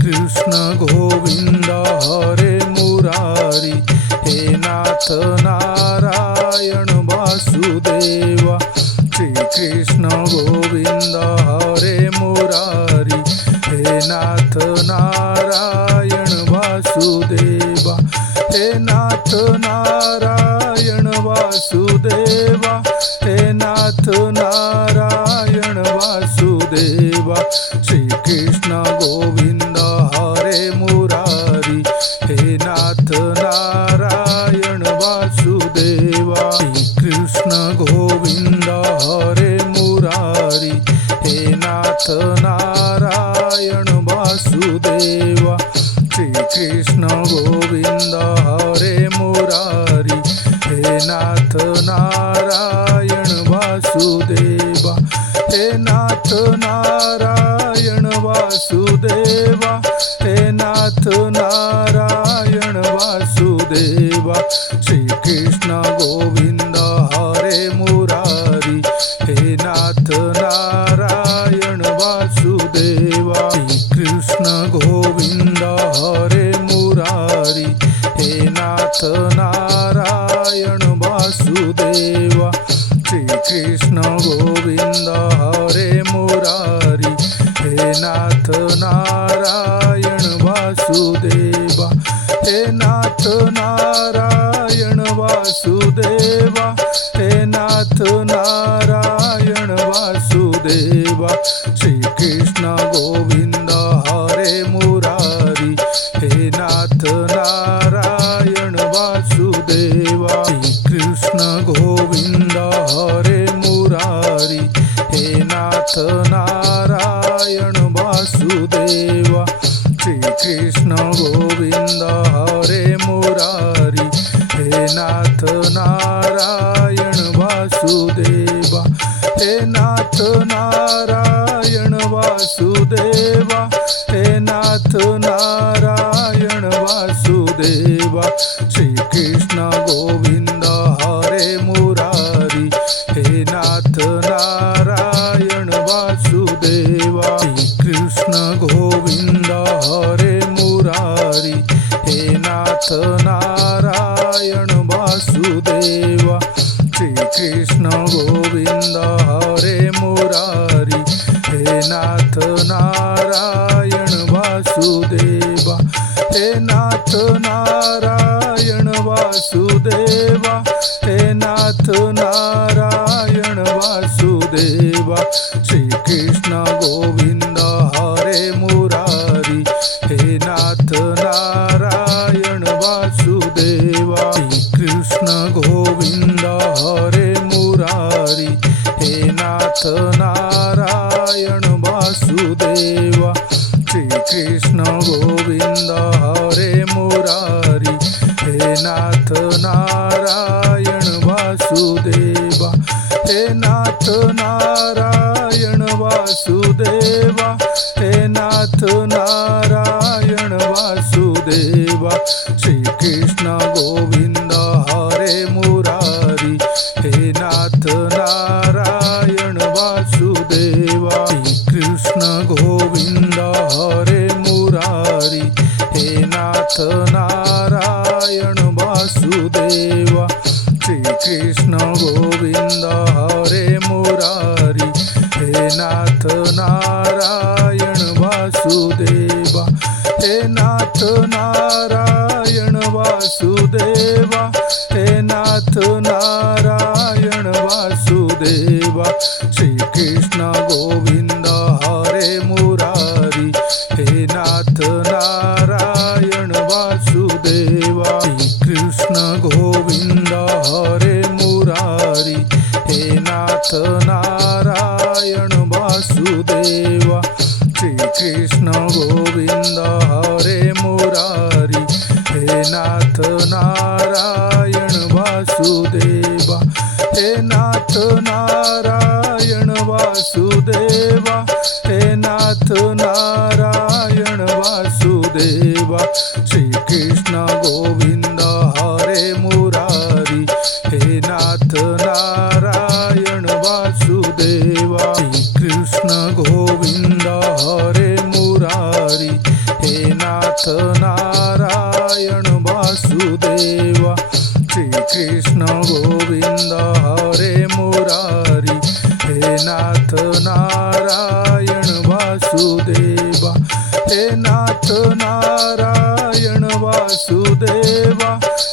Krishna Govind हरे Murari, हे नाथ Narayan Vasudeva. Shri Krishna Govind हरे Murari, हे नाथ Narayan Vasudeva. हे नाथ Narayan Vasudeva, हे नाथ Narayan Vasudeva. Shri Krishna Govind हरे Murari, हे नाथ Narayan Vasudeva. Shri Krishna Govind हरे Murari, हे नाथ Narayan Vasudeva. Shri Krishna Govind हरे Murari, हे नाथ Narayan Vasudeva. हे नाथ Narayan Vasudeva, हे नाथ Narayan Vasudeva. Shri Krishna Govind हरे Murari, हे नाथ Narayan Vasudeva. Shri Krishna Govind हरे Murari, हे नाथ Narayan Vasudeva. Shri Krishna Govind हरे Murari, हे नाथ Narayan Vasudeva. हे नाथ Narayan Vasudeva, हे नाथ Narayan Vasudeva. Shri Krishna Govind हरे Murari, हे नाथ Narayan Vasudeva. Shri Krishna Govind हरे Murari, हे नाथ Narayan Vasudeva. Shri Krishna Govind हरे Murari, हे नाथ Narayan Vasudeva. हे नाथ Narayan Vasudeva, हे नाथ Narayan Vasudeva. Shri Krishna Govind हरे Murari, हे नाथ Narayan Vasudeva. Shri Krishna Govind हरे Murari, हे नाथ Narayan Vasudeva. Shri Krishna Govind हरे Murari, हे नाथ Narayan Vasudeva. हे नाथ Narayan Vasudeva, हे नाथ Narayan Vasudeva. Shri Krishna Govind हरे Murari, हे नाथ Narayan Vasudeva. Shri Krishna Govind हरे Murari, हे नाथ Narayan Vasudeva. Shri Krishna Govind हरे Murari, हे नाथ Narayan Vasudeva. हे नाथ Narayan Vasudeva, हे नाथ Narayan Vasudeva. Shri Krishna Govind हरे Murari, हे नाथ Narayan Vasudeva. Shri Krishna Govind हरे Murari, हे नाथ Narayan Vasudeva. Shri Krishna Govind हरे Murari, हे नाथ Narayan Vasudeva. हे नाथ Narayan Vasudeva, हे नाथ Narayan Vasudeva. Shri Krishna Govind हरे Murari, हे नाथ Narayan Vasudeva. Shri Krishna Govind हरे Murari, हे नाथ Narayan Vasudeva. Shri Krishna Govind हरे Murari, हे नाथ Narayan Vasudeva. हे नाथ Narayan Vasudeva, हे नाथ Narayan Vasudeva. Shri Krishna Govind हरे Murari, हे नाथ Narayan Vasudeva. Shri Krishna Govind हरे Murari, हे नाथ Narayan Vasudeva. Shri Krishna Govind हरे Murari, हे नाथ Narayan Vasudeva. हे नाथ Narayan Vasudeva,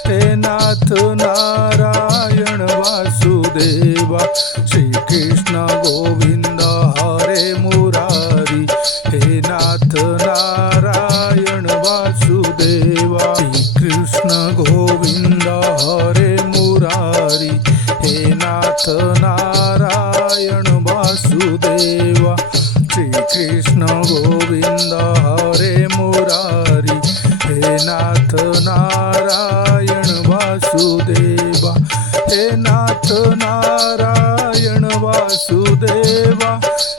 हे नाथ Narayan Vasudeva. Shri Krishna Govind हरे Murari, हे नाथ Narayan Vasudeva. Shri Krishna Govind हरे Murari, हे नाथ Narayan Vasudeva. Shri Krishna Govind हरे Murari, हे नाथ Narayan Vasudeva. हे नाथ Narayan Vasudeva,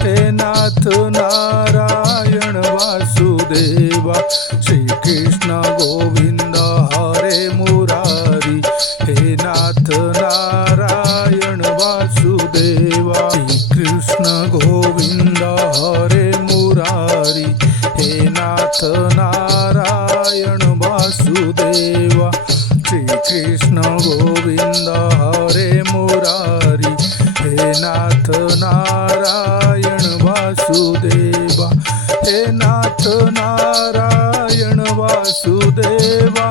हे नाथ Narayan Vasudeva. Shri Krishna Govind हरे Murari, हे नाथ Narayan Vasudeva. Shri Krishna Govind हरे Murari, हे नाथ Narayan Vasudeva. Shri Krishna Govind हरे Murari, हे नाथ Narayan Vasudeva. हे नाथ Narayan Vasudeva,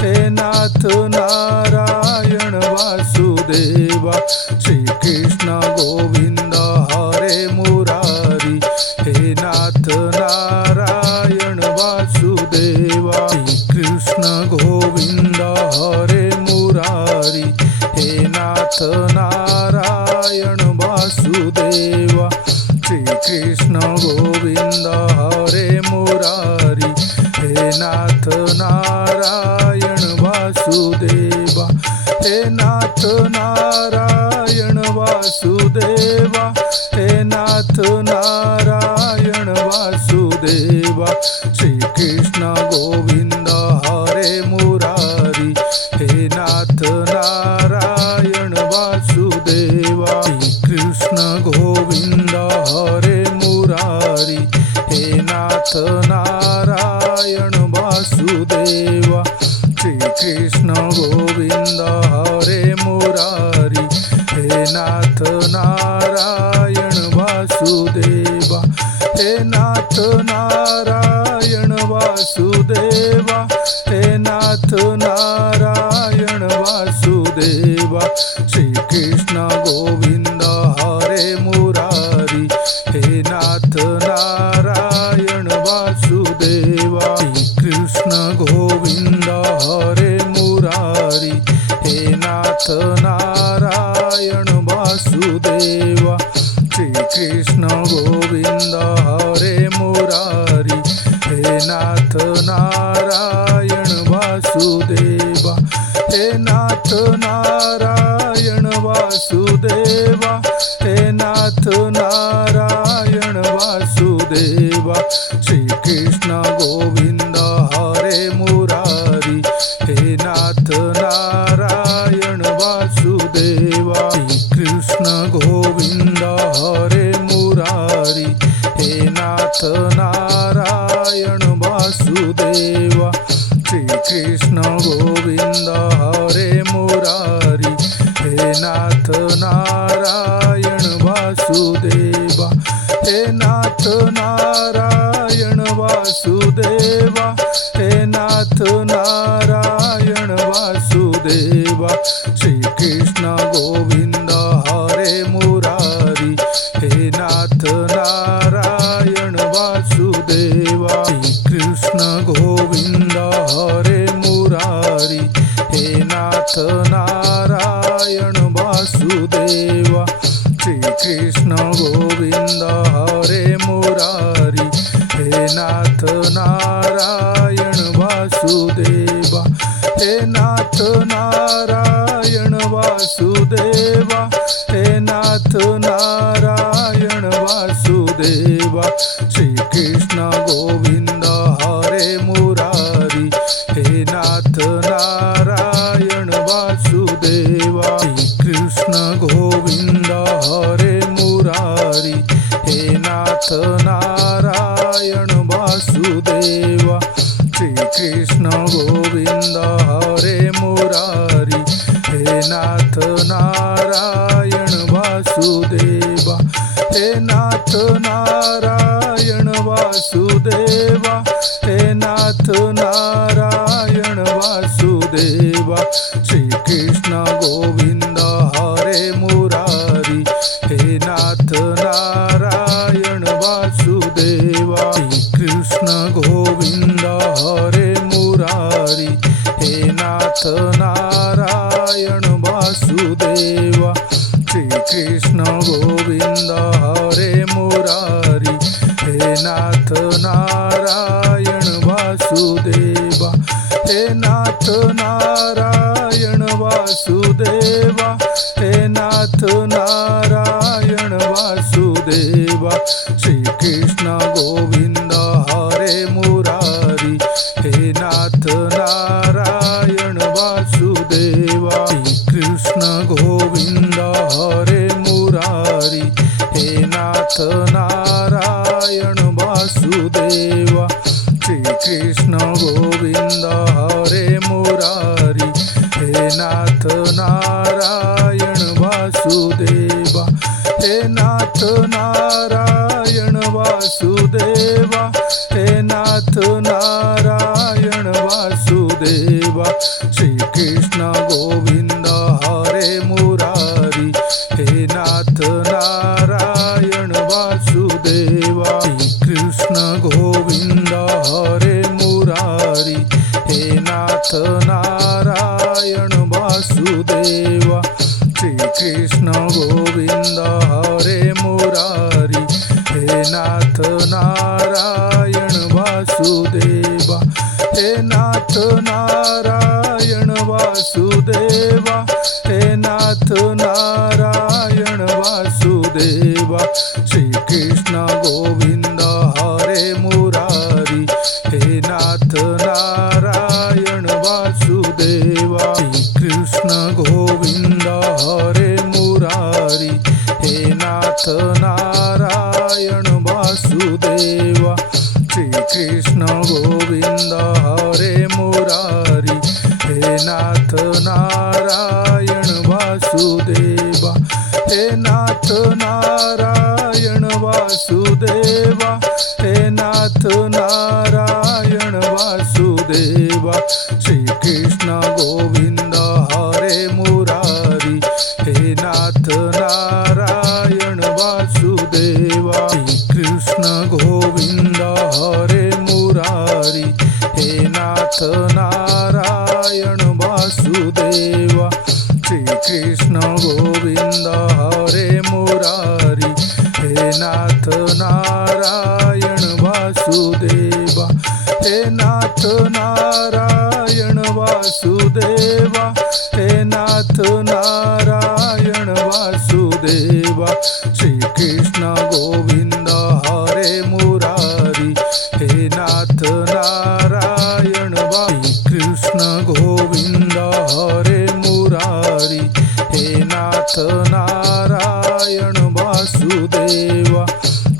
हे नाथ Narayan Vasudeva. Shri Krishna Govind हरे Murari, हे नाथ Narayan Vasudeva. Shri Krishna Govind हरे Murari, हे नाथ Narayan Vasudeva. Shri Krishna Govind हरे Murari, हे नाथ Narayan Vasudeva. हे नाथ Narayan Vasudeva, हे नाथ Narayan Vasudeva. Shri Krishna Govind हरे Murari, हे नाथ Narayan Vasudeva. Shri Krishna Govind हरे Murari, हे नाथ Narayan Vasudeva. Shri Krishna Govind हरे Murari, हे नाथ Narayan Vasudeva. हे नाथ Narayan Vasudeva, हे नाथ Narayan Vasudeva. Shri Krishna Govind हरे Murari, हे नाथ Narayan Vasudeva. Shri Krishna Govind हरे Murari, हे नाथ Narayan Vasudeva. Shri Krishna Govind हरे Murari, हे नाथ Narayan Vasudeva. हे नाथ Narayan Vasudeva, हे नाथ Narayan Vasudeva. Shri Krishna Govind हरे Murari, हे नाथ Narayan Vasudeva. Shri Krishna Govind हरे Murari, हे नाथ Narayan Vasudeva. Shri Krishna Govind हरे Murari, हे नाथ Narayan Vasudeva. हे नाथ Narayan Vasudeva, हे नाथ Narayan Vasudeva. Shri Krishna Govind हरे Murari, हे नाथ Narayan Vasudeva. Shri Krishna Govind हरे Murari, हे नाथ Narayan Vasudeva. Shri Krishna Govind हरे Murari, हे नाथ Narayan Vasudeva. हे नाथ Narayan Vasudeva, हे नाथ Narayan Vasudeva. Shri Krishna Govind हरे Murari, हे नाथ Narayan Vasudeva. Shri Krishna Govind हरे Murari, हे नाथ Narayan Vasudeva. Krishna Govind हरे Murari, हे नाथ Narayan Vasudeva, हे नाथ Narayan Vasudeva, हे नाथ Narayan Vasudeva. Shri Krishna Govind हरे Murari, हे नाथ Narayan Vasudeva. Shri Krishna Govind हरे Murari, हे नाथ Narayan Vasudeva. Shri Krishna Govind हरे Murari, हे नाथ Narayan Vasudeva, हे नाथ Narayan Vasudeva, हे नाथ Narayan Vasudeva. Shri Krishna Govind हरे Murari, हे नाथ Narayan Vasudeva. Shri Krishna Govind हरे Murari, हे नाथ Narayan Vasudeva. Shri Krishna Govind हरे Murari, हे नाथ Narayan Vasudeva, हे नाथ Narayan Vasudeva, हे नाथ Narayan Vasudeva. Shri Krishna Govind हरे Murari, हे नाथ Narayan Vasudeva. Shri Krishna Govind हरे Murari, हे नाथ Narayan Vasudeva. Shri Krishna Govind हरे Murari, हे नाथ Narayan Vasudeva, हे नाथ Narayan Vasudeva, हे नाथ Narayan Vasudeva. Shri Krishna Govind हरे Murari, हे नाथ Narayan Vasudeva. Shri Krishna Govind हरे Murari, हे नाथ Narayan Vasudeva. Shri Krishna Govind हरे Murari, हे नाथ Narayan Vasudeva, हे नाथ Narayan Vasudeva, हे नाथ Narayan Vasudeva. Shri Krishna Govind हरे Murari, हे नाथ Narayan Vasudeva. Shri Krishna Govind हरे Murari, हे नाथ Narayan Vasudeva. Shri Krishna Govind हरे Murari, हे नाथ Narayan Vasudeva, हे नाथ Narayan Vasudeva, हे नाथ Narayan Vasudeva. Shri Krishna Govind हरे Murari, हे नाथ Narayan Krishna Govind हरे Murari, हे नाथ Narayan Vasudeva.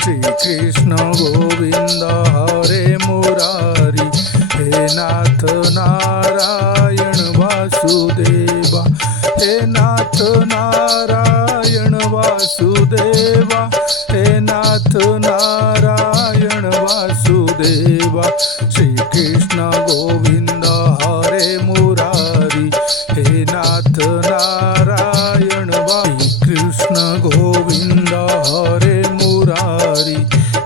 Shri Krishna Govind हरे Murari, हे नाथ Narayan Vasudeva, हे नाथ Narayan Vasudeva, हे नाथ Narayan Vasudeva. Shri Krishna Govind हरे Murari, हे नाथ Narayan Krishna Govind हरे Murari,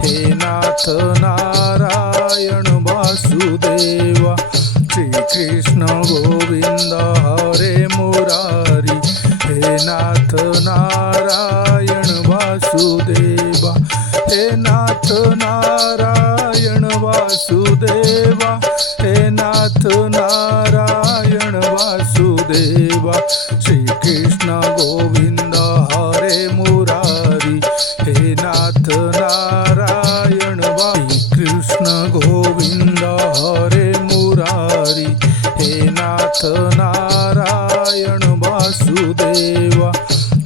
हे नाथ Narayan Vasudeva. Shri Krishna Govind हरे Murari, हे नाथ Narayan Vasudeva, हे नाथ Narayan Vasudeva, हे नाथ Narayan Vasudeva. Shri Krishna Govind हरे Murari, हे नाथ Narayan Krishna Govind हरे Murari, हे नाथ Narayan Vasudeva.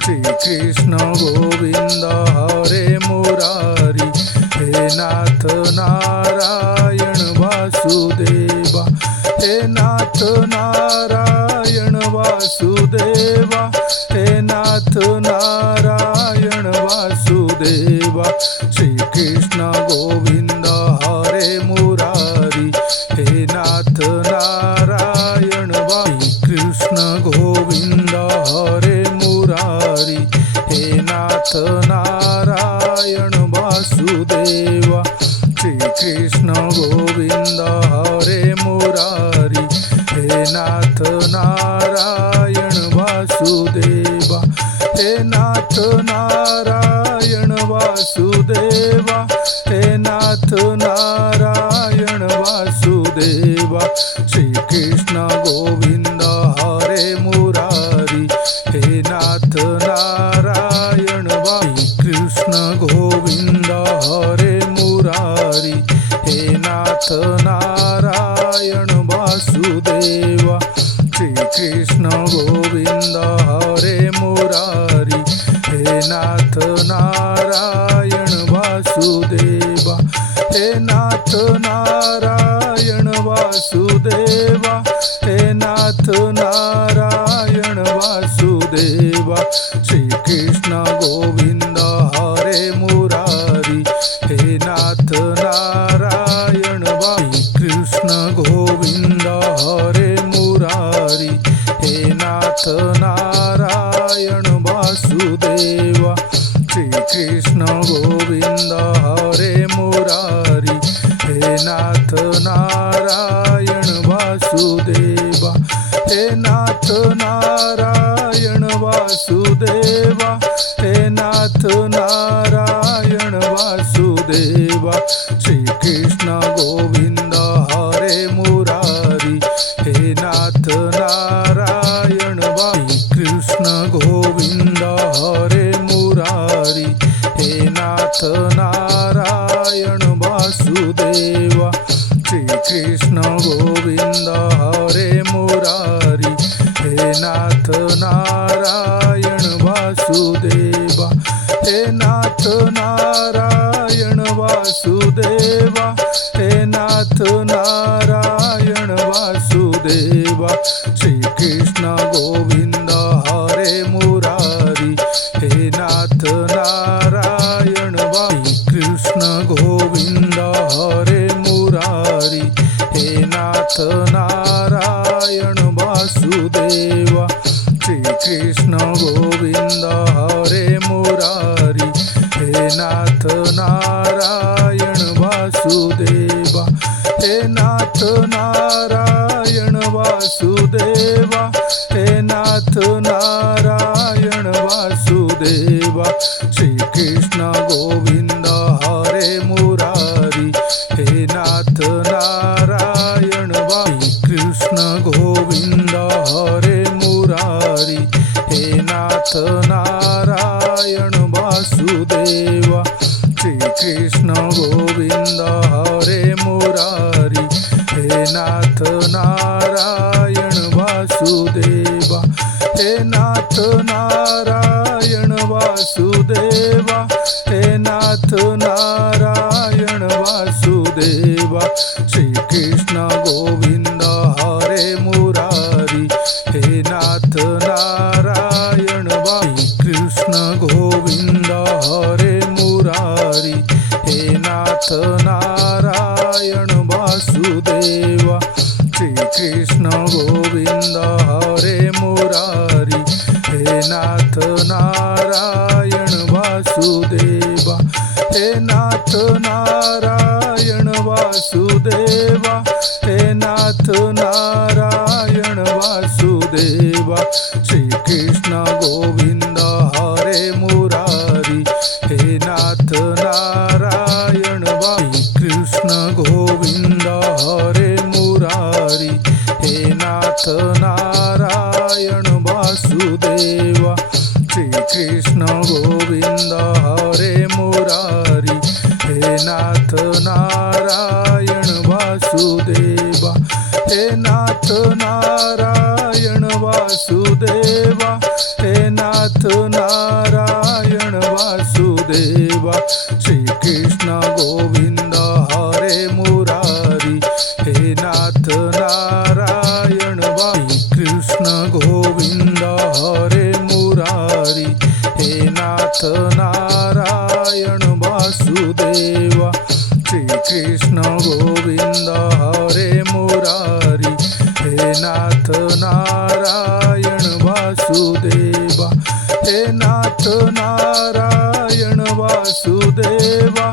Shri Krishna Govind हरे Murari, हे नाथ Narayan Vasudeva. Vasudeva, हे नाथ Narayan Vasudeva, हे नाथ Narayan Vasudeva. Shri Krishna Govind हरे Murari, हे नाथ Narayan Krishna Govind हरे Murari, हे नाथ Narayan Vasudeva. Shri Krishna Govind हरे Murari, हे नाथ Narayan Vasudeva, हे नाथ Narayan Vasudeva, हे नाथ Narayan Vasudeva. Shri Krishna Govind हरे Murari, हे नाथ Narayan Krishna Govind हरे Murari, हे नाथ Narayan Vasudeva. Shri Krishna Govind हरे Murari, हे नाथ Narayan Vasudeva, हे नाथ Narayan Vasudeva, हे नाथ Narayan Vasudeva. Shri Krishna Govind हरे Murari, हे नाथ Narayan Krishna Govind हरे Murari, हे नाथ Narayan Vasudeva. Shri Krishna Govind हरे Murari, हे नाथ Narayan Vasudeva, हे नाथ Narayan Vasudeva, हे नाथ Narayan Vasudeva. Shri Krishna Govind हरे Murari, हे नाथ Narayan Krishna Govind हरे Murari, हे नाथ Narayan Vasudeva. Shri Krishna Govind हरे Murari, हे नाथ Narayan Vasudeva, हे नाथ Narayan Vasudeva, हे नाथ Narayan Vasudeva. Shri Krishna Govind हरे Murari, हे नाथ Narayan Krishna Govind हरे Murari, हे नाथ Narayan Vasudeva. Shri Krishna Govind हरे Murari, हे नाथ Narayan Vasudeva, हे नाथ Narayan Vasudeva, हे नाथ Narayan Vasudeva. Shri Krishna Govind हरे Murari, हे नाथ Narayan Krishna Govind हरे Murari, हे नाथ Narayan Vasudeva. Shri Krishna Govind हरे Murari, हे नाथ Narayan Vasudeva, हे नाथ Narayan Vasudeva, हे नाथ Narayan Vasudeva. Shri Krishna Govind हरे Murari, हे नाथ Narayan Krishna Govind हरे Murari, हे नाथ Narayan Vasudeva. Shri Krishna Govind हरे Murari, हे नाथ Narayan Vasudeva, हे नाथ Narayan Vasudeva, हे नाथ Narayan Vasudeva. Shri Krishna Govind हरे Murari, हे नाथ Narayan Krishna Govind हरे Murari, हे नाथ Narayan Vasudeva. Shri Krishna Govind हरे Murari, हे नाथ Narayan Vasudeva, हे नाथ Narayan Vasudeva, हे नाथ Narayan Vasudeva. Shri Krishna Govind हरे Murari, हे नाथ Narayan Vasudeva, हे नाथ Narayan Vasudeva,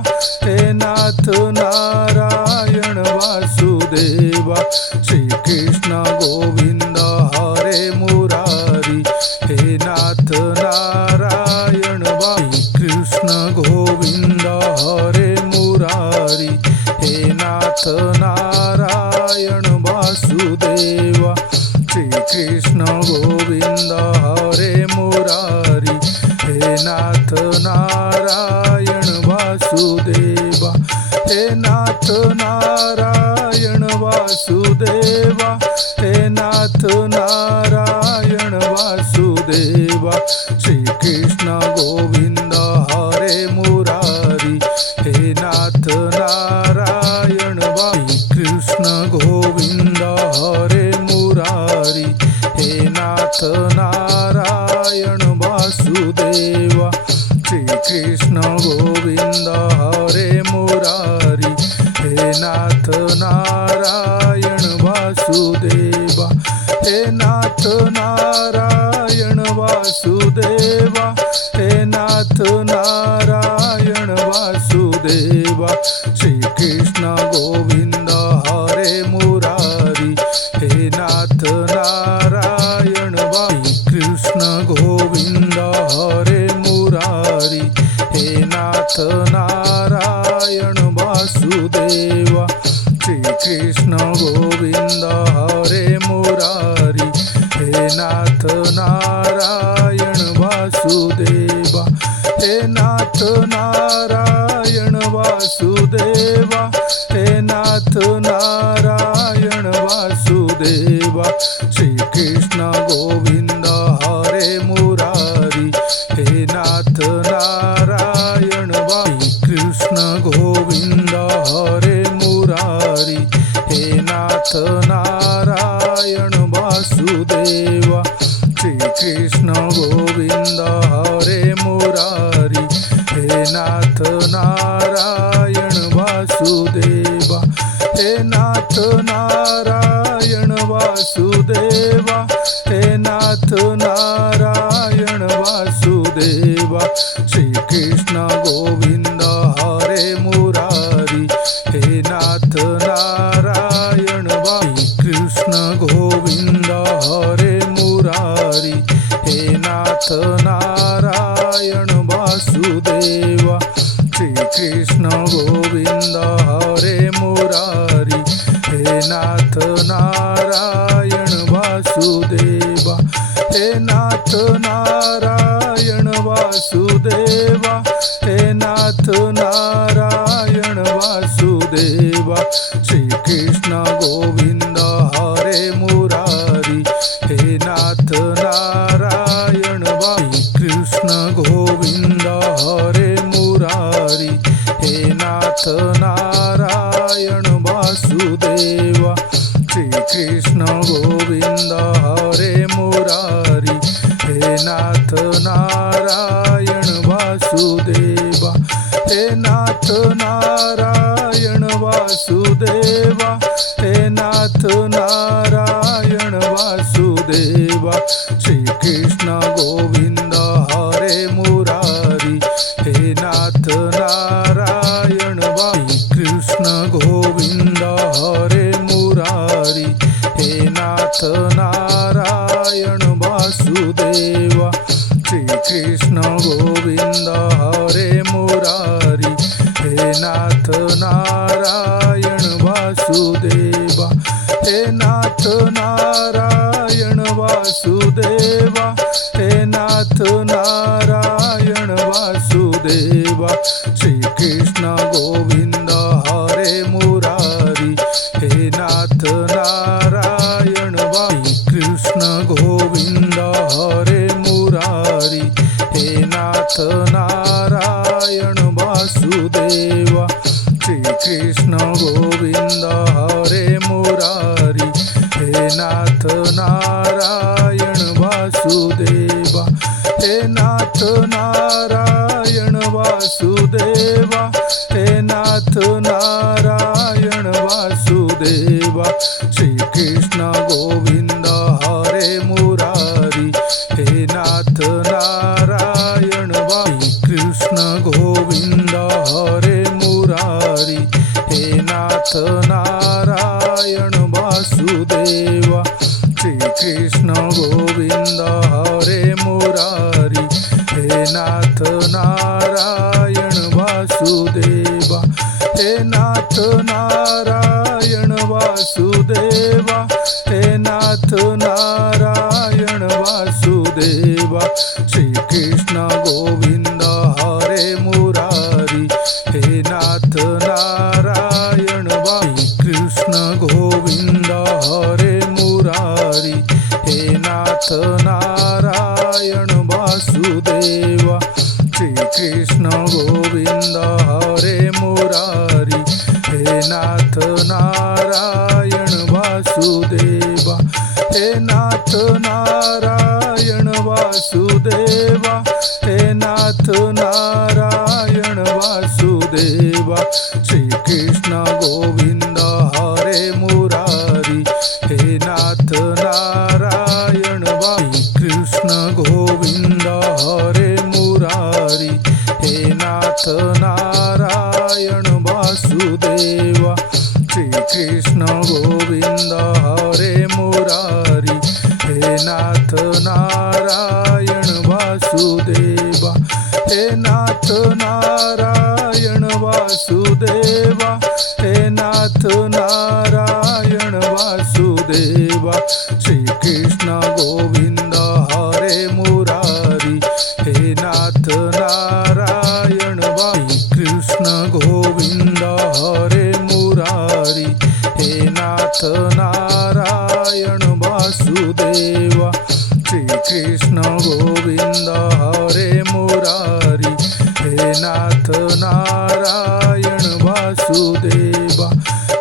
हे नाथ Narayan Vasudeva. Shri Krishna Govind हरे Murari, हे नाथ Narayan Krishna Govind हरे Murari, हे नाथ Narayan Vasudeva. Shri Krishna Govind हरे Murari, हे नाथ Narayan Vasudeva, हे नाथ Narayan Vasudeva, हे नाथ Narayan Vasudeva. Shri Krishna Govind हरे Murari, हे नाथ Narayan Krishna Govind हरे Murari, हे नाथ Narayan Vasudeva. Shri Krishna Govind हरे Murari, हे नाथ Narayan Vasudeva, हे नाथ Narayan Vasudeva, हे नाथ Narayan Vasudeva. Shri Krishna Govind हरे Murari, हे नाथ Narayan Krishna Govind हरे Murari, हे नाथ Narayan Vasudeva. Shri Krishna Govind हरे Murari, हे नाथ Narayan Vasudeva, हे नाथ Narayan Vasudeva, हे नाथ Narayan Vasudeva. Shri Krishna Govind हरे Murari, हे नाथ Narayan Krishna Govind हरे Murari, हे नाथ Narayan Vasudeva. Shri Krishna Govind हरे Murari, हे नाथ Narayan Vasudeva, हे नाथ Narayan Vasudeva, हे नाथ Narayan Vasudeva. Shri Krishna Govind हरे Murari, हे नाथ Narayan Krishna Govind हरे Murari, हे नाथ Narayan Vasudeva. Shri Krishna Govind हरे Murari, हे नाथ Narayan Vasudeva, हे नाथ Narayan Vasudeva, हे नाथ Narayan Vasudeva. Shri Krishna Govind हरे Murari, हे नाथ Narayan Krishna Govind हरे Murari, हे नाथ Narayan Vasudeva. Shri Krishna Govind हरे Murari, हे नाथ Narayan Vasudeva, हे नाथ Narayan Vasudeva, हे नाथ Narayan Vasudeva. Shri Krishna Govind हरे Murari, हे नाथ Narayan Krishna Govind हरे Murari, हे नाथ Narayan Vasudeva. Shri Krishna Govind हरे Murari, हे नाथ Narayan Vasudeva, हे नाथ Narayan Vasudeva, हे नाथ Narayan Vasudeva. Shri Krishna Govind हरे Murari, हे नाथ Narayan Krishna Govind हरे Murari, हे नाथ Narayan Vasudeva. Shri Krishna Govind हरे Murari, हे नाथ Narayan Vasudeva, हे नाथ Narayan Vasudeva, हे नाथ Narayan Vasudeva. Vasudeva, Shri Krishna Govind हरे Murari, हे नाथ Narayan Krishna Govind हरे Murari, हे नाथ Narayan Vasudeva, Shri Krishna Govind हरे Murari, हे नाथ Narayan Vasudeva, हे नाथ Narayan Vasudeva, हे नाथ Narayan Vasudeva, Shri Krishna Govind हरे Murari, हे नाथ Narayan Krishna Govind हरे Murari, हे नाथ Narayan Vasudeva, Shri Krishna Govind हरे Murari, हे नाथ Narayan Vasudeva, हे नाथ Narayan Vasudeva, हे नाथ Narayan Vasudeva, Shri Krishna Govind हरे Murari, हे नाथ Narayan Krishna Govind हरे Murari, हे नाथ Narayan Vasudeva, Shri Krishna Govind हरे Murari, हे नाथ Narayan Vasudeva, हे नाथ Narayan Vasudeva, हे नाथ Narayan Vasudeva, Shri Krishna Govind हरे Murari, हे नाथ Narayan Krishna Govind हरे Murari, हे नाथ Narayan Vasudeva, Shri Krishna Govind हरे Murari, हे नाथ Narayan Vasudeva,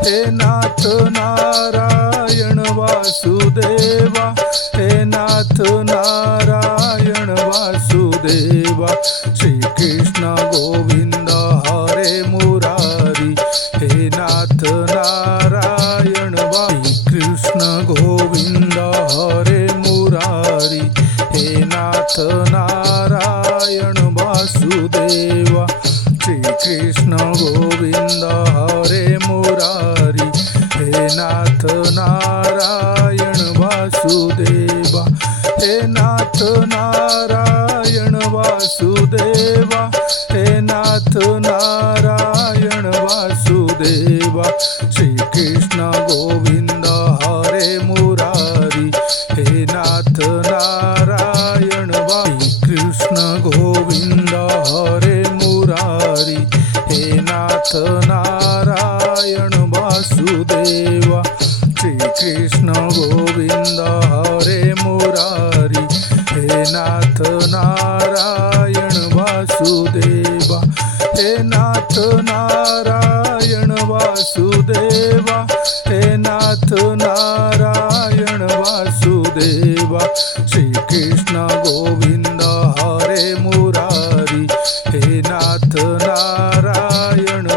हे नाथ Narayan Vasudeva, हे नाथ Narayan Vasudeva, Shri Krishna Govind हरे Murari, हे नाथ Narayan Krishna Govind हरे Murari, हे नाथ Narayan Vasudeva, Shri Krishna Govind हरे Murari, हे नाथ Narayan Vasudeva, हे नाथ Narayan Vasudeva, हे नाथ Narayan Vasudeva, Shri Krishna Govind हरे Murari, हे नाथ Narayan Krishna Govind हरे Murari, हे नाथ Narayan Vasudeva, Shri Krishna Govind हरे Murari, हे नाथ Narayan Vasudeva, हे नाथ Narayan Vasudeva, हे नाथ Narayan Vasudeva, Shri Krishna Govind हरे Murari, हे नाथ Narayan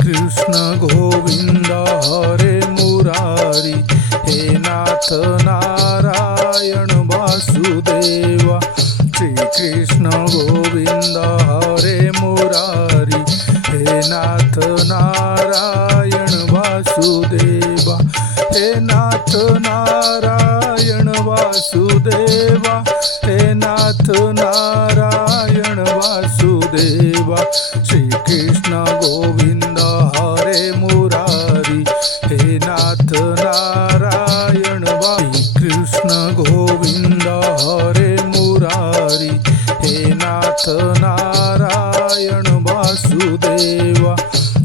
Krishna Govind हरे Murari, हे नाथ Narayan Vasudeva, Shri Krishna Govind हरे Murari, हे नाथ Narayan Vasudeva, हे नाथ Narayan Vasudeva, हे नाथ Narayan Vasudeva, Shri Krishna Govind हरे Murari, हे नाथ Narayan Krishna Govind हरे Murari, हे नाथ Narayan Vasudeva,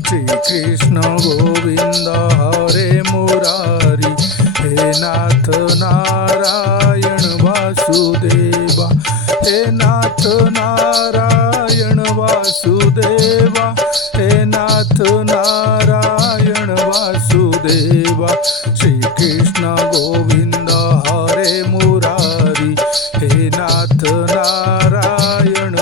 Shri Krishna Govind हरे Murari, हे नाथ Narayan Vasudeva, हे नाथ Narayan Vasudeva, हे नाथ Narayan Vasudeva, Shri Krishna Govind हरे Murari, हे नाथ Narayan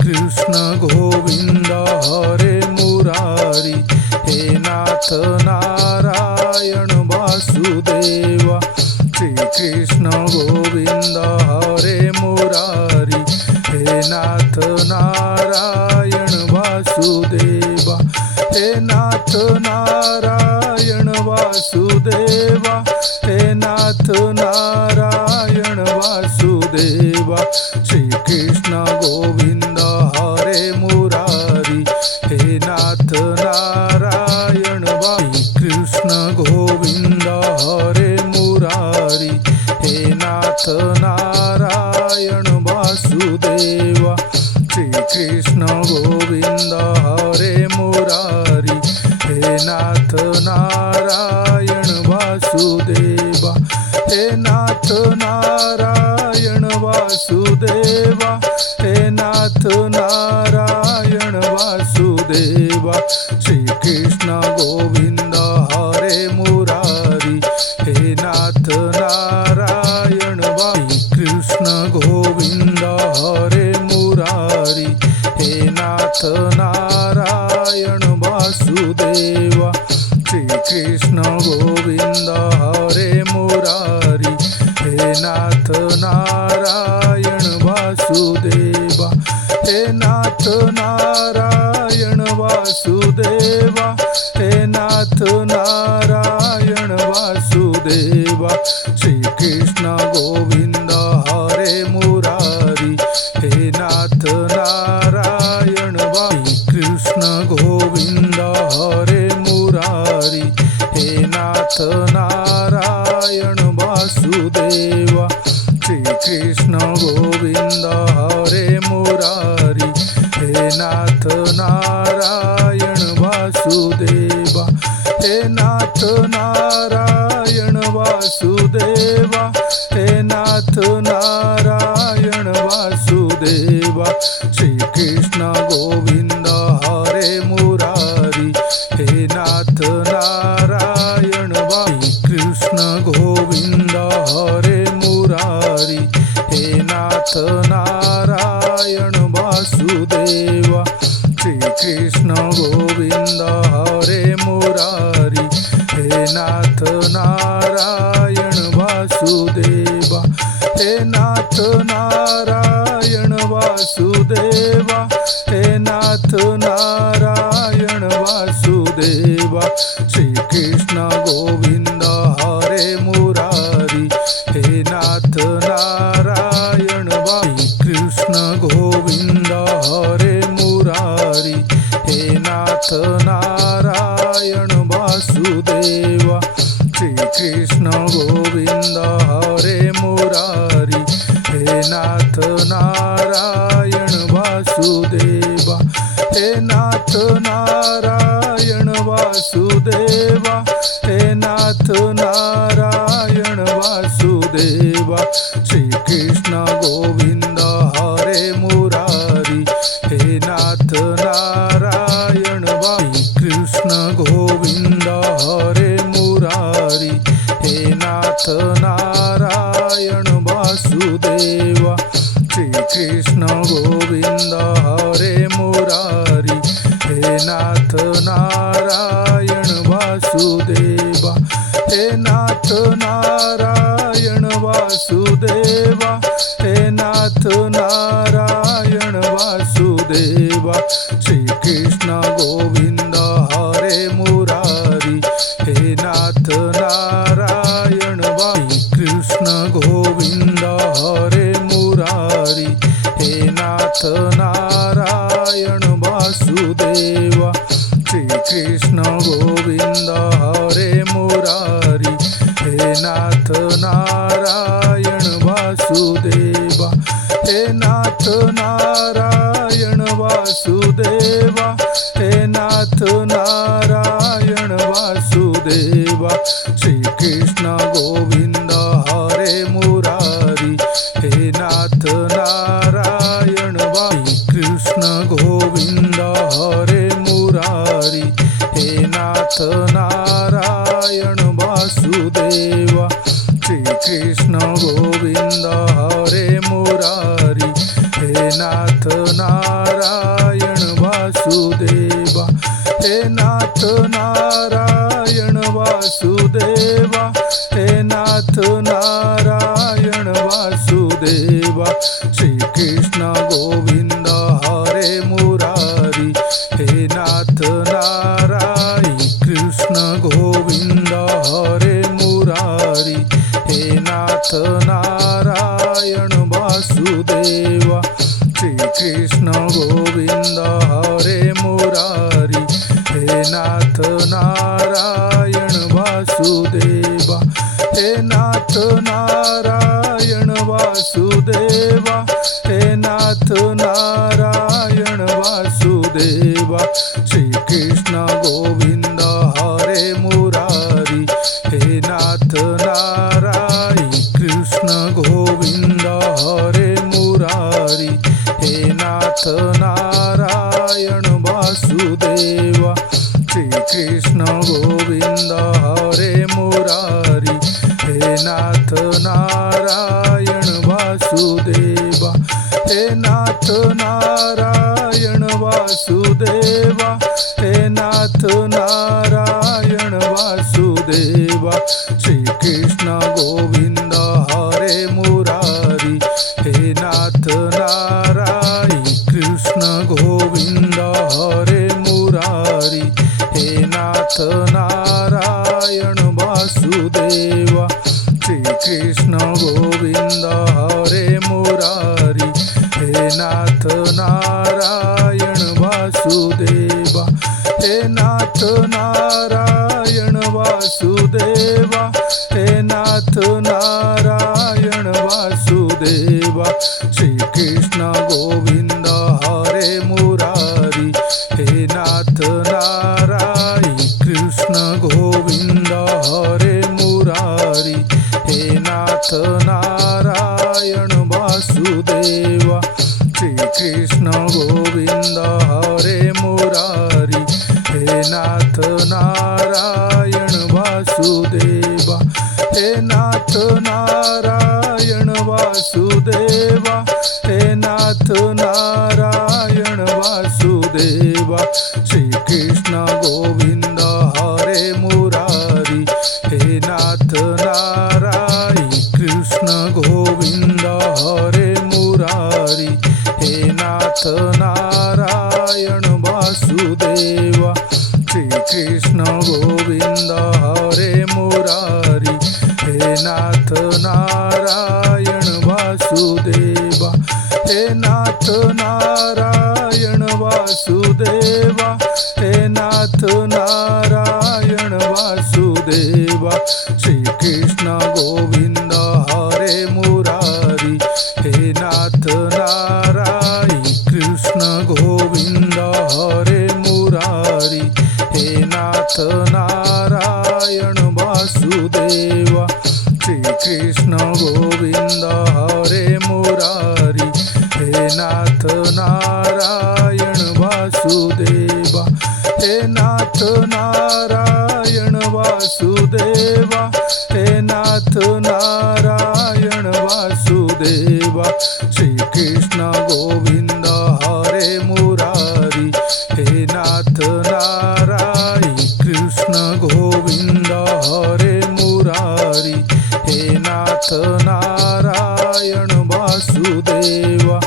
Krishna Govind हरे Murari, हे नाथ Narayan Vasudeva, हे नाथ Narayan Vasudeva. Shri Krishna Govind हरे Murari, हे नाथ Narayan Shri Krishna Govind हरे Murari, हे नाथ Narayan Vasudeva. Shri Krishna Govind हरे Murari, हे नाथ Narayan Vasudeva, हे नाथ Narayan Vasudeva, हे नाथ Narayan Vasudeva. Shri Krishna Govind हरे Murari, हे नाथ Narayan Shri Krishna Govind हरे Murari, हे नाथ Narayan Vasudeva. Shri Krishna Govind हरे Murari, हे नाथ Narayan Vasudeva, हे नाथ Narayan Vasudeva, हे नाथ Narayan Vasudeva. Shri Krishna Govind हरे Murari, हे नाथ Narayan Shri Krishna Govind हरे Murari, हे नाथ Narayan Vasudeva. Shri Krishna Govind हरे Murari, हे नाथ Narayan Vasudeva, हे नाथ Narayan Vasudeva, हे नाथ Narayan Vasudeva. Shri Krishna Govind हरे Murari, हे नाथ Narayan Shri Krishna Govind हरे Murari, हे नाथ Narayan Vasudeva. Shri Krishna Govind हरे Murari, हे नाथ Narayan Vasudeva, हे नाथ Narayan Vasudeva, हे नाथ Narayan Vasudeva. Shri Krishna Govind हरे Murari, हे नाथ Narayan Shri Krishna Govind हरे Murari, हे नाथ Narayan Vasudeva. Shri Krishna Govind हरे Murari, हे नाथ Narayan Vasudeva, हे नाथ Narayan Vasudeva, हे नाथ Narayan Vasudeva. Shri Krishna Govind हरे Murari, हे नाथ Narayan Shri Krishna Govind हरे Murari, हे नाथ Narayan Vasudeva. Shri Krishna Govind हरे Murari, हे नाथ Narayan Vasudeva, हे नाथ Narayan Vasudeva, हे नाथ Narayan Vasudeva. Shri Krishna Govind हरे Murari, हे नाथ Narayan Shri Krishna Govind हरे Murari, हे नाथ Narayan Vasudeva. Shri Krishna Govind हरे Murari, हे नाथ Narayan Vasudeva, हे नाथ Narayan Vasudeva, हे नाथ Narayan Vasudeva. Shri Krishna Govind हरे Murari, हे नाथ Narayan Shri Krishna Govind हरे Murari, हे नाथ Narayan Vasudeva. Shri Krishna Govind हरे Murari, हे नाथ Narayan Vasudeva, हे नाथ Narayan Vasudeva, हे नाथ Narayan Vasudeva. Shri Krishna Govind हरे Murari, हे नाथ Narayan Krishna Govind हरे Murari, हे नाथ Narayan Vasudeva. Shri Krishna Govind हरे Murari, हे नाथ Narayan Vasudeva, हे नाथ Narayan Vasudeva, हे नाथ Narayan Vasudeva. Shri Krishna Govind हरे Murari, हे नाथ Narayan Krishna Govind हरे Murari, हे नाथ Narayan Vasudeva. Shri Krishna Govind हरे Murari, हे नाथ Narayan Vasudeva, हे नाथ Narayan Vasudeva, हे नाथ Narayan Vasudeva. Shri Krishna Govind हरे Murari, हे नाथ Narayan Krishna Govind हरे Murari, हे नाथ Narayan Vasudeva. Shri Krishna Govind हरे Murari, हे नाथ Narayan Vasudeva, हे नाथ Narayan Vasudeva, हे नाथ Narayan Vasudeva. Shri Krishna Govind हरे Murari, हे नाथ Narayan Krishna Govind हरे Murari, हे नाथ Narayan Vasudeva. Shri Krishna Govind हरे Murari, हे नाथ Narayan Vasudeva, हे नाथ Narayan Vasudeva, हे नाथ Narayan Vasudeva. Shri Krishna Govind हरे Murari, हे नाथ Narayan Krishna Govind हरे Murari, हे नाथ Narayan Vasudeva. Shri Krishna Govind हरे Murari, हे नाथ Narayan Vasudeva, हे नाथ Narayan Vasudeva, हे नाथ Narayan Vasudeva. Shri Krishna Govind हरे Murari, हे नाथ Narayan Krishna Govind हरे Murari, हे नाथ Narayan Vasudeva. Shri Krishna Govind हरे Murari, हे नाथ Narayan Vasudeva, हे नाथ Narayan Vasudeva, हे नाथ Narayan Vasudeva. Shri Krishna Govind हरे Murari, हे नाथ Narayan Krishna Govind हरे Murari, हे नाथ Narayan Vasudeva.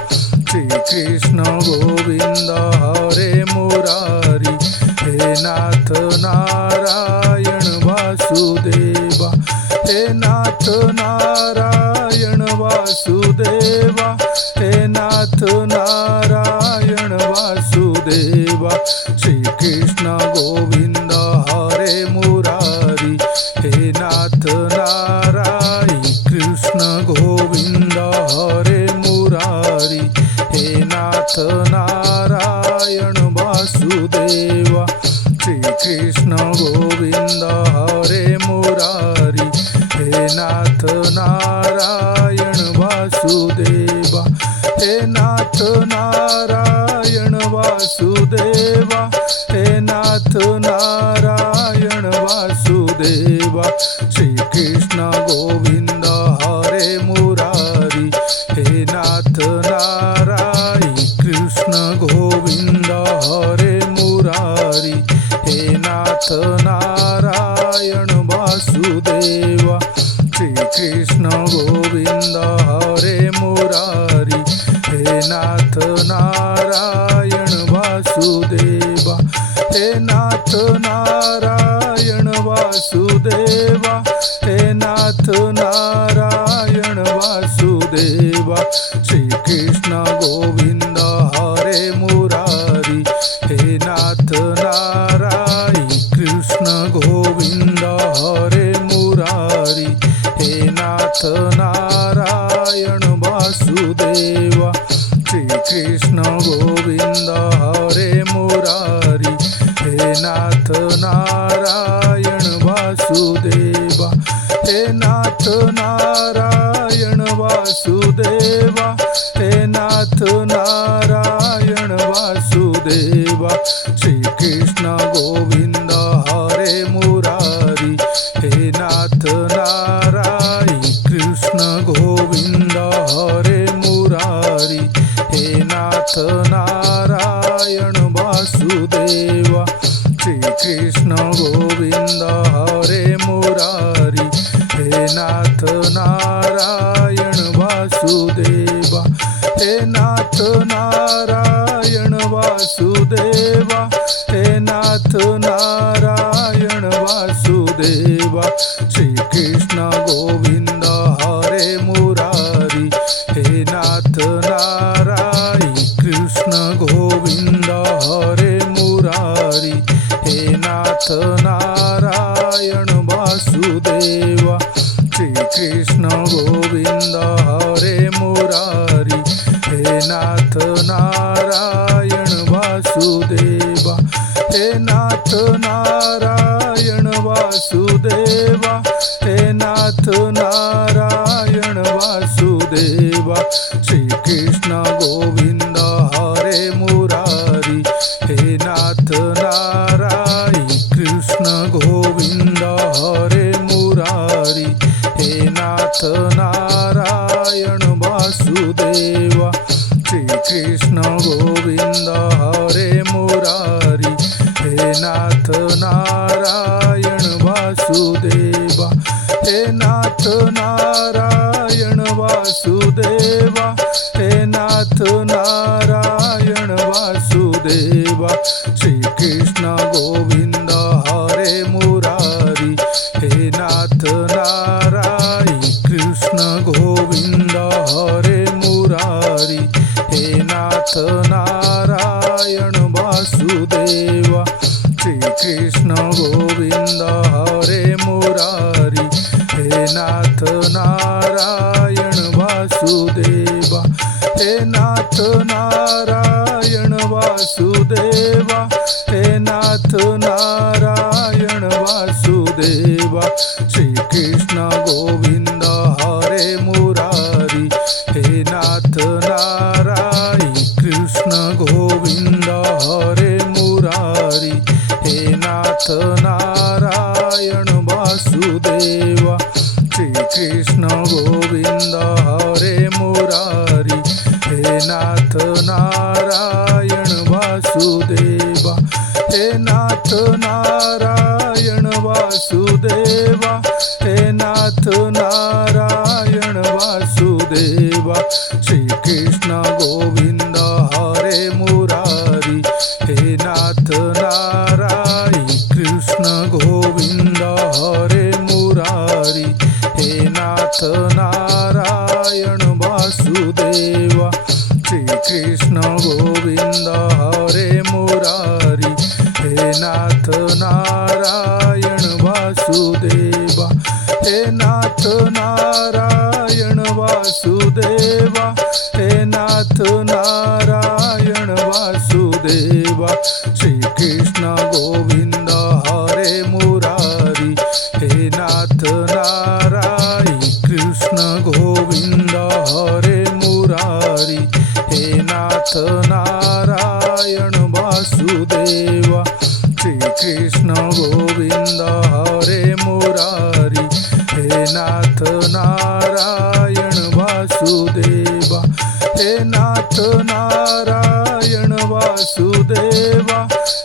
Shri Krishna Govind हरे Murari, हे नाथ Narayan Vasudeva, हे नाथ Narayan Vasudeva, हे नाथ Narayan Vasudeva. Shri Krishna Govind हरे Murari, हे नाथ Narayan Krishna Govind हरे Murari, हे नाथ Narayan Vasudeva. Shri Krishna Govind हरे Murari, हे नाथ Narayan Vasudeva, हे नाथ Narayan Vasudeva, हे नाथ Narayan Vasudeva. Shri Krishna Govind हरे Murari, हे नाथ Narayan Krishna Govind हरे Murari, हे नाथ Narayan Vasudeva. Shri Krishna Govind हरे Murari, हे नाथ Narayan Vasudeva, हे नाथ Narayan Vasudeva, हे नाथ Murari, हे नाथ Narayan Vasudeva, Shri Krishna Govind हरे Murari, हे नाथ Narayan Vasudeva, हे नाथ Narayan Vasudeva, हे नाथ Narayan Vasudeva, Shri Krishna Govind हरे Murari, हे नाथ Narayan Krishna Govind हरे Murari, हे नाथ Narayan Vasudeva, Shri Krishna Govind हरे Murari, हे नाथ Narayan Vasudeva, हे नाथ Narayan Vasudeva, हे नाथ Narayan Vasudeva, Shri Krishna Govind हरे Murari, हे नाथ Narayan Krishna Govind हरे Murari, हे नाथ Narayan Vasudeva, Shri Krishna Govind हरे Murari, हे नाथ Narayan Vasudeva, हे नाथ Narayan Vasudeva, हे नाथ Narayan Vasudeva, Shri Krishna Govind हरे Murari, हे नाथ Narayan Krishna Govind हरे Murari, हे नाथ Narayan Vasudeva, Shri Krishna Govind हरे Murari, हे नाथ Narayan Vasudeva, हे नाथ Narayan Vasudeva, हे नाथ Narayan Vasudeva, Shri Krishna Govind हरे Murari, हे नाथ Narayan Krishna Govind हरे Murari, हे नाथ Narayan Vasudeva, Shri Krishna Govind हरे Murari, हे नाथ Narayan Vasudeva, हे नाथ Narayan Vasudeva, हे नाथ Narayan Vasudeva, Shri Krishna Govind हरे Murari, हे नाथ Narayan Krishna Govind हरे Murari, हे नाथ Narayan Vasudeva, Shri Krishna Govind हरे Murari, हे नाथ Narayan Vasudeva, हे नाथ Narayan Vasudeva, हे नाथ Narayan Vasudeva, Shri Krishna Govind हरे Murari, हे नाथ Narayan Krishna Govind हरे Murari, हे नाथ Narayan Vasudeva, Shri Krishna Govind हरे Murari, हे नाथ Narayan Vasudeva, हे नाथ Narayan Vasudeva, हे नाथ Narayan Vasudeva, Shri Krishna Govind हरे Murari, हे नाथ Narayan Krishna Govind हरे Murari, हे नाथ Narayan Vasudeva, Shri Krishna Govind हरे Murari, हे नाथ Narayan Vasudeva, हे नाथ Narayan Vasudeva,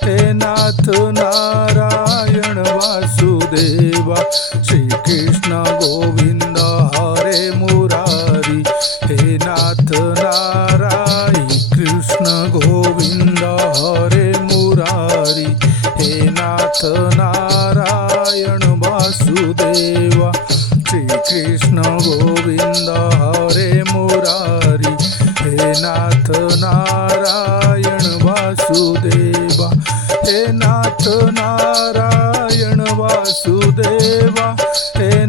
हे नाथ Narayan Vasudeva, Shri Krishna Govind हरे Murari, हे नाथ Narayan Krishna Govind हरे Murari, हे नाथ Narayan Vasudeva, Shri Krishna Govind हरे Murari, हे नाथ Narayan Vasudeva, हे नाथ Narayan Vasudeva, हे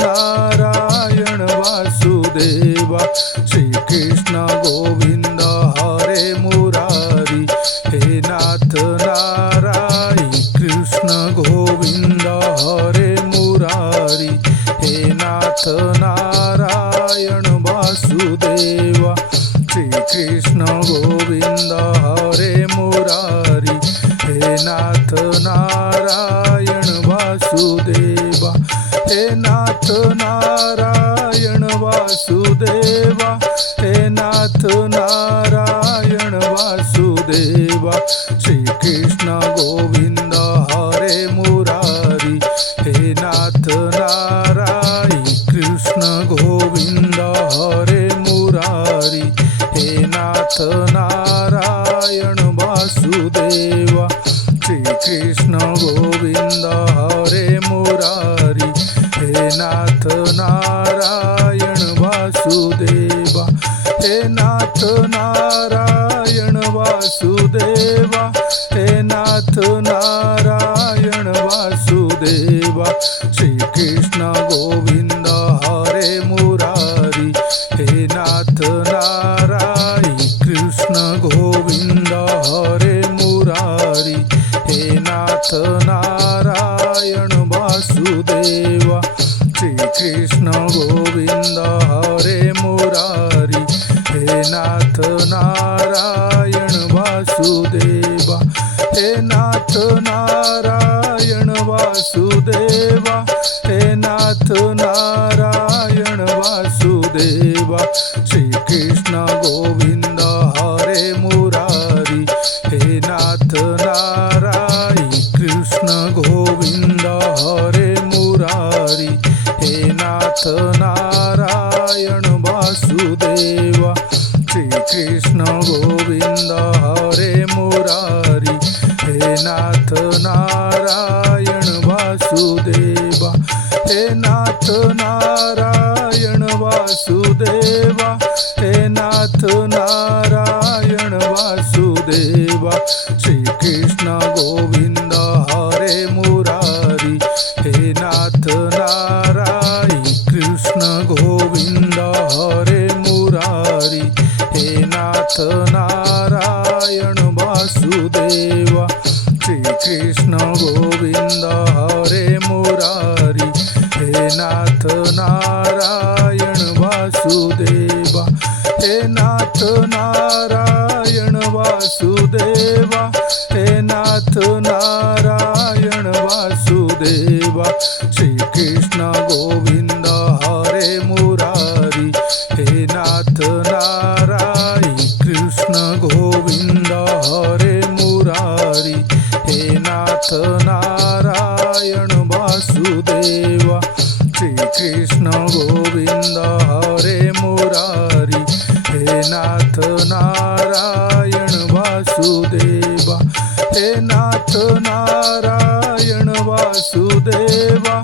Narayan Vasudeva, Shri Krishna Govind हरे Murari, हे नाथ Narayan Krishna Govind हरे Murari, हे नाथ Narayan Vasudeva, Shri Krishna Govind हरे Murari, हे नाथ Narayan Vasudeva, हे नाथ Narayan Vasudeva, हे नाथ Narayan Vasudeva, Shri Krishna Govind हरे Murari, हे नाथ Narayan Krishna Govind हरे Murari, हे नाथ Narayan Vasudeva, Shri Krishna Govind हरे Murari, हे नाथ Narayan Vasudeva, हे नाथ Narayan Vasudeva, हे नाथ Narayan Vasudeva, Shri Krishna Govind हरे Murari, हे नाथ Narayan Krishna Govind हरे Murari, हे नाथ Narayan Vasudeva, Shri Krishna Govind हरे Murari, हे नाथ Narayan Vasudeva, हे नाथ Narayan Vasudeva, हे नाथ Narayan Vasudeva, Shri Krishna Govind हरे Murari, हे नाथ Narayan Krishna Govind हरे Murari, हे नाथ Narayan Vasudeva, Shri Krishna Govind हरे Murari, हे नाथ Narayan Vasudeva, हे नाथ Narayan Vasudeva, हे नाथ Narayan Vasudeva, Shri Krishna Govind हरे Murari, हे नाथ Narayan Krishna Govind हरे Murari, हे नाथ Narayan Vasudeva, Shri Krishna Govind हरे Murari, हे नाथ Narayan Vasudeva, हे नाथ Narayan Vasudeva, हे नाथ Narayan Vasudeva, Shri Krishna Govind हरे Murari, हे नाथ Narayan Krishna Govind हरे Murari, हे नाथ Narayan Vasudeva, Shri Krishna Govind हरे Murari, हे नाथ Narayan Vasudeva, हे नाथ Narayan Vasudeva,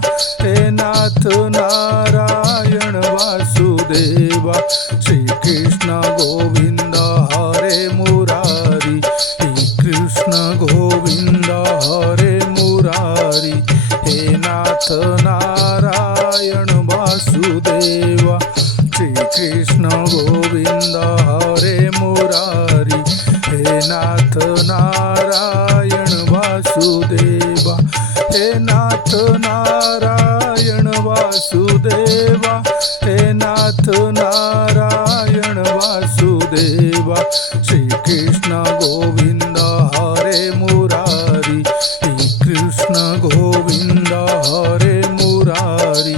हे नाथ Narayan Vasudeva, Shri Krishna Govind हरे Murari, Shri Krishna Govind हरे Murari, हे नाथ Narayan Vasudeva, Shri Krishna Govind हरे Murari, हे नाथ Narayan Vasudeva, हे नाथ Narayan Vasudeva, हे नाथ Narayan Vasudeva, Shri Krishna Govind हरे Murari, Shri Krishna Govind हरे Murari,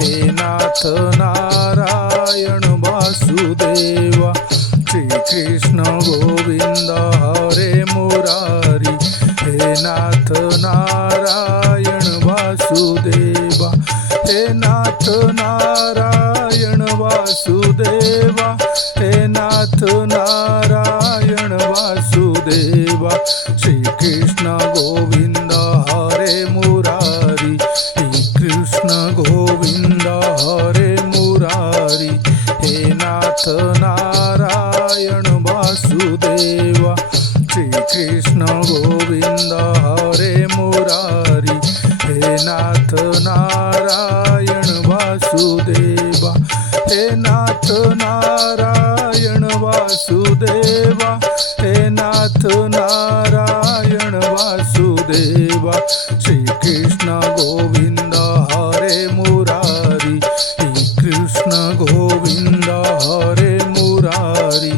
हे नाथ Narayan Vasudeva, Shri Krishna Govind हरे Murari, हे नाथ Narayan Vasudeva, हे नाथ Narayan Vasudeva, हे नाथ Narayan Vasudeva, Shri Krishna Govind हरे Murari, Shri Krishna Govind हरे Murari, हे नाथ Narayan Vasudeva, Shri Krishna Govind हरे Murari, हे नाथ Narayan Vasudeva, हे नाथ Narayan Vasudeva, हे नाथ Narayan Vasudeva. Shri Krishna Govind हरे Murari, Shri Krishna Govind हरे Murari,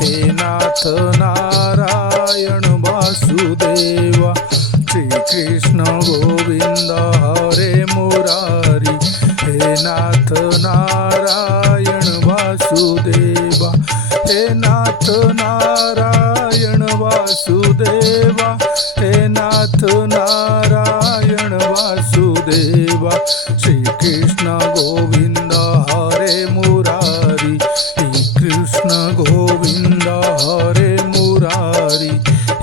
हे नाथ Narayan Vasudeva. Shri Krishna Govind हरे Murari, हे नाथ Narayan Vasudeva, हे नाथ Narayan Vasudeva, हे नाथ Narayan Vasudeva. Shri Krishna Govind हरे Murari, Shri Krishna Govind हरे Murari,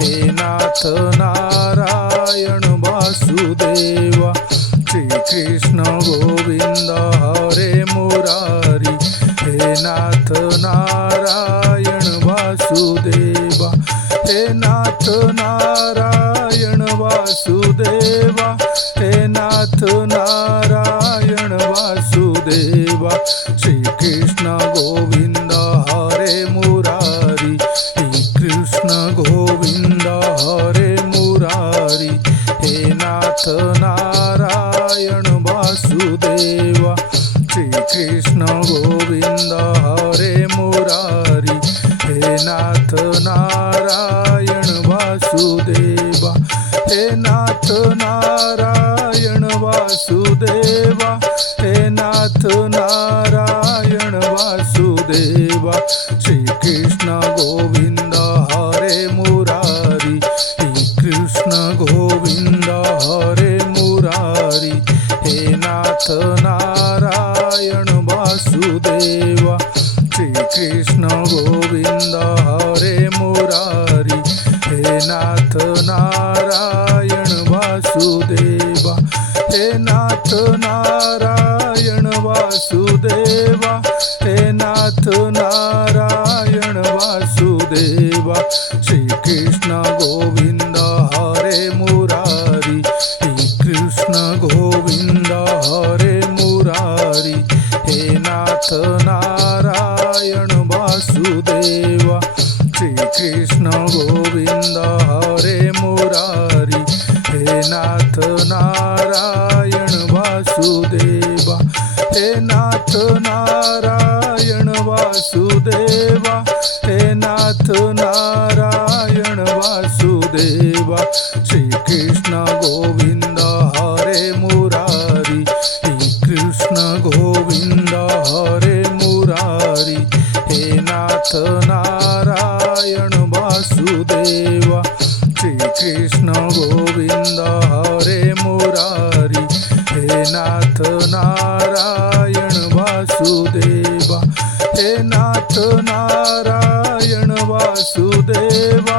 हे नाथ Narayan Vasudeva. Shri Krishna Govind हरे Murari, हे नाथ Narayan Vasudeva, हे नाथ Narayan Vasudeva, हे नाथ Narayan Vasudeva. Shri Krishna Govind हरे Murari, Shri Krishna Govind हरे Murari, हे नाथ Narayan Vasudeva. Shri Krishna Govind हरे Murari, हे नाथ Narayan Vasudeva, हे नाथ Narayan Vasudeva, हे नाथ Narayan Vasudeva. Shri Krishna Govind हरे Murari, Shri Krishna Govind हरे Murari, हे नाथ Narayan Vasudeva. Shri Krishna Govind हरे Murari, हे नाथ Narayan Vasudeva, हे नाथ Narayan Vasudeva, हे नाथ Narayan Vasudeva. Shri Krishna Govind हरे Murari, Shri Krishna Govind हरे Murari, हे नाथ Narayan Vasudeva. Shri Krishna Govind हरे Murari, हे नाथ Narayan Vasudeva, हे नाथ Narayan Vasudeva, हे नाथ Narayan Vasudeva. Shri Krishna Govind हरे Murari, Shri Krishna Govind हरे Murari, हे नाथ Narayan Vasudeva. Shri Krishna Govind हरे Murari, हे नाथ Narayan Vasudeva, हे नाथ Narayan Vasudeva,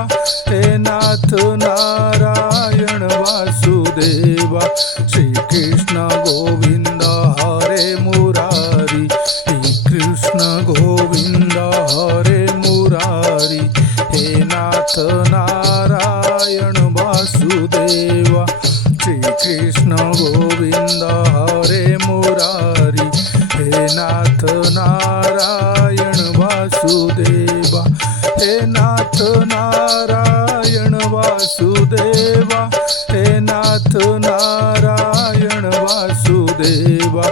हे नाथ Narayan Vasudeva. Shri Krishna Govind हरे Murari, Shri Krishna Govind हरे Murari, हे नाथ Narayan Vasudeva. Shri Krishna Govind हरे Murari, हे नाथ Narayan Vasudeva, हे नाथ Narayan Vasudeva, हे नाथ Narayan Vasudeva.